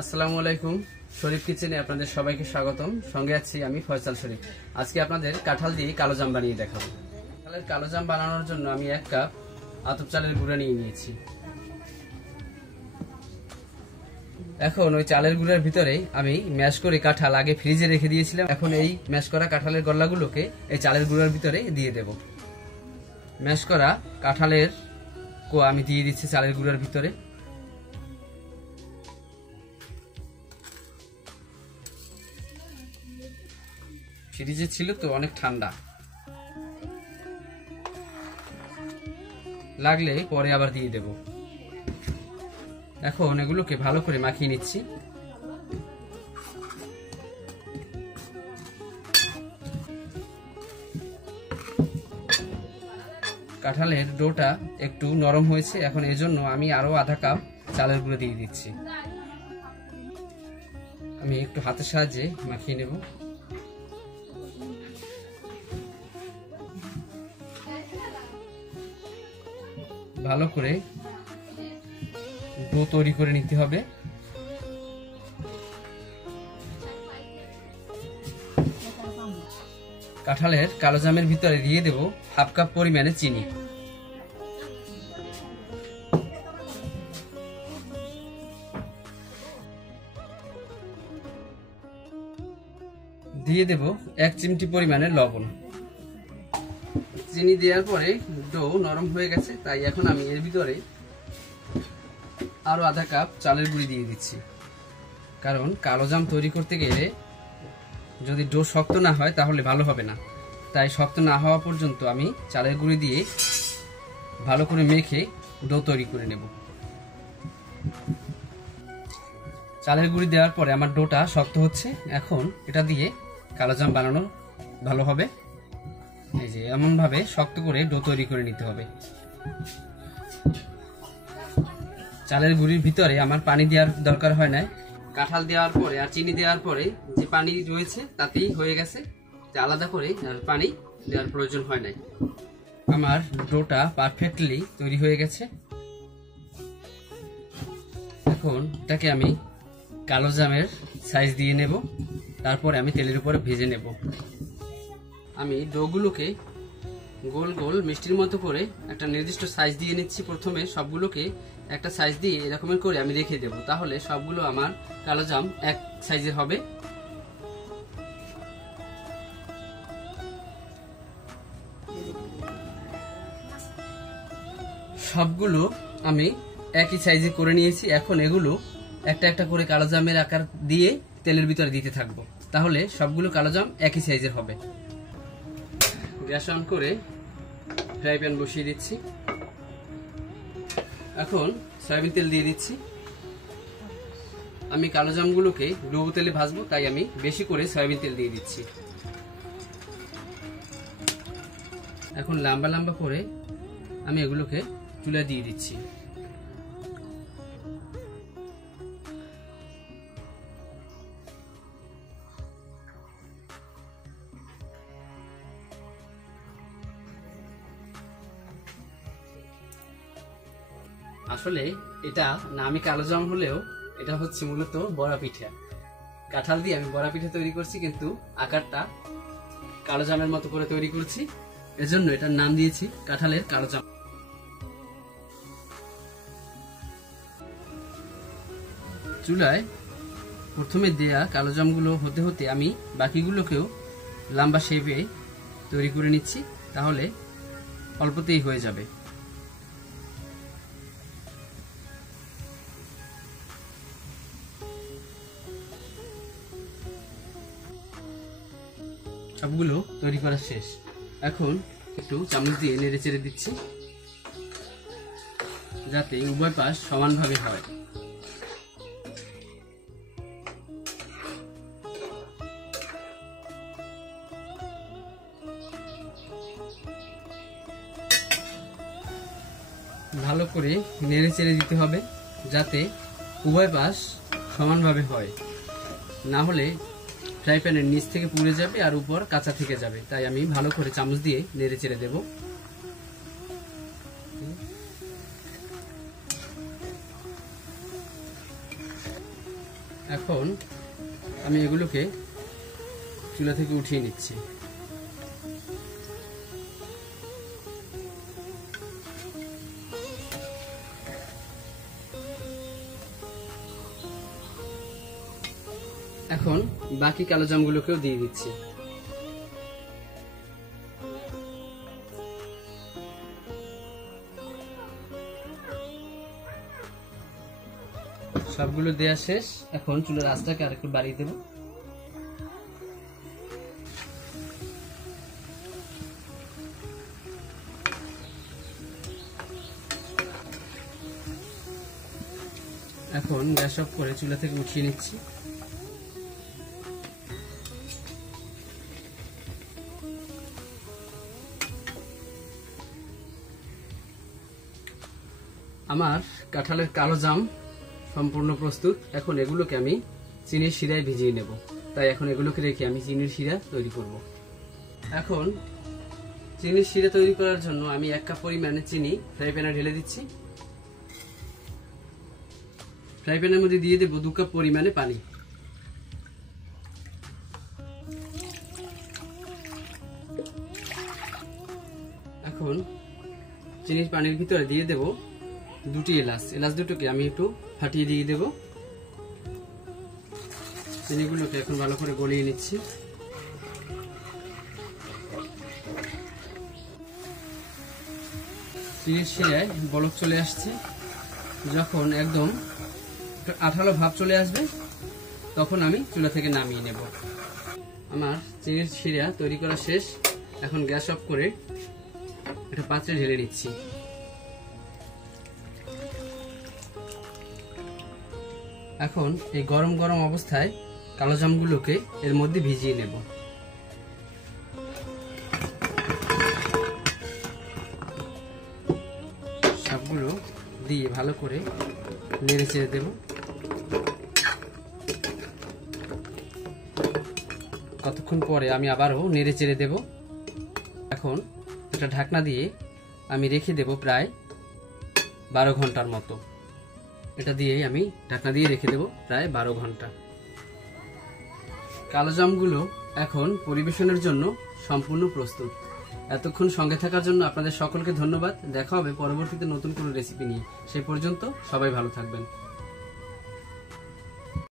আসসালামু আলাইকুম। শরীফ কিচেনে আপনাদের সবাইকে স্বাগতম। সঙ্গে আছি আমি ফয়সাল শরীফ। আজকে আপনাদের কাঁঠাল দিয়ে কালোজাম বানিয়ে দেখাবো। কাঁঠালের কালোজাম বানানোর জন্য আমি 1 কাপ আতপ চালের গুঁড়া নিয়ে নিয়েছি। এখন ওই চালের গুঁড়ার ভিতরে আমি ম্যাশ করে কাঁঠাল আগে ফ্রিজে রেখে দিয়েছিলাম। এখন এই ম্যাশ করা কাঁঠালের গল্লাগুলোকে এই চালের গুঁড়ার ভিতরে দিয়ে দেব। ম্যাশ করা কাঁঠালের কোয়া আমি দিয়ে দিচ্ছি চালের গুঁড়ার ভিতরে। ফ্রিজে ছিল তো অনেক ঠান্ডা, লাগলে পরে আবার দিয়ে দেব। এখন এগুলোকে ভালো করে মাখিয়ে নিচ্ছি। কাঁঠালের ডোটা একটু নরম হয়েছে, এখন এজন্য আমি আরো আধা কাপ চালের গুঁড়ো দিয়ে দিচ্ছি। আমি একটু হাতের সাহায্যে মাখিয়ে নেব। ভালো করে ডো তৈরি করে নিতে হবে। কাঁঠালের কালোজামের ভিতরে দিয়ে দেব হাফ কাপ পরিমাণে চিনি। দিয়ে দেব 1 চিমটি পরিমাণে লবণ। চিনি দেওয়ার পরে ডো নরম হয়ে গেছে, তাই এখন আমি এর ভিতরে আরো আধা কাপ চালের গুঁড়ি দিয়ে দিচ্ছি। কারণ কালোজাম তৈরি করতে গেলে যদি ডো শক্ত না হয় তাহলে ভালো হবে না, তাই শক্ত না হওয়া পর্যন্ত আমি চালের গুঁড়ি দিয়ে ভালো করে মেখে ডো তৈরি করে নেব। চালের গুঁড়ি দেওয়ার পরে আমার ডোটা শক্ত হচ্ছে। এখন এটা দিয়ে কালোজাম বানানো ভালো হবে। এই যে এমন ভাবে শক্ত করে ডো তৈরি করে নিতে হবে। চালের গুঁড়ির ভিতরে আমার পানি দেওয়ার দরকার হয় না। কাঁঠাল দেওয়ার পরে আর চিনি দেওয়ার পরে যে পানি রয়েছে তাতেই হয়ে গেছে, আলাদা করে আর পানি দেওয়ার প্রয়োজন হয় নাই। আমার ডোটা পারফেক্টলি তৈরি হয়ে গেছে। এখন এটাকে আমি কালোজামের সাইজ দিয়ে নেব, তারপরে আমি তেলের উপরে ভেজে নেব। আমি ডোগুলোকে গোল গোল মিষ্টির মতো করে একটা নির্দিষ্ট সাইজ দিয়ে নিচ্ছি। প্রথমে সবগুলোকে একটা সাইজ দিয়ে এরকমের করে আমি রেখে দেব, তাহলে সবগুলো আমার কালোজাম এক সাইজের হবে। সবগুলো আমি একই সাইজে করে নিয়েছি। এখন এগুলো একটা একটা করে কালোজামের আকার দিয়ে তেলের ভিতরে দিতে থাকবো, তাহলে সবগুলো কালোজাম একই সাইজের হবে। গ্যাস অন করে ফ্রাই প্যান বসিয়ে দিচ্ছি। এখন সয়াবিন তেল দিয়ে দিচ্ছি। আমি কালোজামগুলোকে ডুবো তেলে ভাজবো, তাই আমি বেশি করে সয়াবিন তেল দিয়ে দিচ্ছি। এখন লম্বা লম্বা করে আমি এগুলোকে চুলা দিয়ে দিচ্ছি। আসলে এটা নামই কালোজাম হলেও এটা হচ্ছে মূলত বড়া পিঠা। কাঁঠাল দিয়ে আমি বড়া পিঠা তৈরি করছি, কিন্তু আকারটা কালোজামের মতো করে তৈরি করছি, এজন্য এটার নাম দিয়েছি কাঁঠালের কালোজাম। চুলায় প্রথমে দেয়া কালোজামগুলো হতে হতে আমি বাকিগুলোকেও লম্বা শেপে তৈরি করে নিচ্ছি, তাহলে অল্পতেই হয়ে যাবে। সবগুলো তৈরি করা শেষ। এখন একটু চামচ দিয়ে নেড়ে চেড়ে দিচ্ছি, যাতে উভয় পাশ সমানভাবে হয়। ভালো করে নেড়ে চেড়ে দিতে হবে, যাতে উভয় পাশ সমানভাবে হয়, না হলে ফ্রাই প্যানের নিচ থেকে পুড়ে যাবে আর উপর কাঁচা থেকে যাবে। তাই আমি ভালো করে চামচ দিয়ে নেড়ে চেড়ে দেব। এখন আমি এগুলোকে চুলা থেকে উঠিয়ে নিচ্ছি। এখন বাকি কালো জামগুলোকেও দিয়ে দিচ্ছি। সবগুলো দেয়া শেষ। এখন চুলার আঁচটাকে আরেকটু বাড়িয়ে দেব। এখন গ্যাস অফ করে চুলা থেকে উঠিয়ে নিচ্ছি। আমার কাঁঠালের কালো জাম সম্পূর্ণ প্রস্তুত। এখন এগুলোকে আমি চিনির শিরায় ভিজিয়ে নেব। তাই এখন এগুলোকে রেখে আমি চিনির শিরা তৈরি করব। এখন চিনির শিরা তৈরি করার জন্য আমি 1 কাপ পরিমাণে চিনি ফ্রাই প্যানে ঢেলে দিচ্ছি। ফ্রাই প্যানের মধ্যে দিয়ে দেব 2 কাপ পরিমাণে পানি। এখন চিনির পানির ভিতরে দিয়ে দেব 2টি এলাচ। এলাচ দুটোকে আমি একটু ফাটিয়ে দিয়ে দেব। চিনিগুলোকে এখন ভালো করে গলিয়ে নিচ্ছি। চিনির শিরায় বলক চলে আসছে। যখন একদম আঠালো ভাব চলে আসবে তখন আমি চুলা থেকে নামিয়ে নেব। আমার চিনির শিরা তৈরি করা শেষ। এখন গ্যাস অফ করে একটা পাত্রে ঢেলে নিচ্ছি। এখন এই গরম গরম অবস্থায় কালো জামগুলোকে এর মধ্যে ভিজিয়ে নেব। সবগুলো দিয়ে ভালো করে নেড়ে চেড়ে দেব। কতক্ষণ পরে আমি আবারও নেড়ে চেড়ে দেব। এখন এটা ঢাকনা দিয়ে আমি রেখে দেব প্রায় 12 ঘন্টার মতো। এটা দিয়েই আমি ঢাকনা দিয়ে রেখে দেব প্রায় 12 ঘন্টা। কালো জামগুলো এখন পরিবেশনের জন্য সম্পূর্ণ প্রস্তুত। এতক্ষণ সঙ্গে থাকার জন্য আপনাদের সকলকে ধন্যবাদ। দেখা হবে পরবর্তীতে নতুন কোনো রেসিপি নিয়ে। সেই পর্যন্ত সবাই ভালো থাকবেন।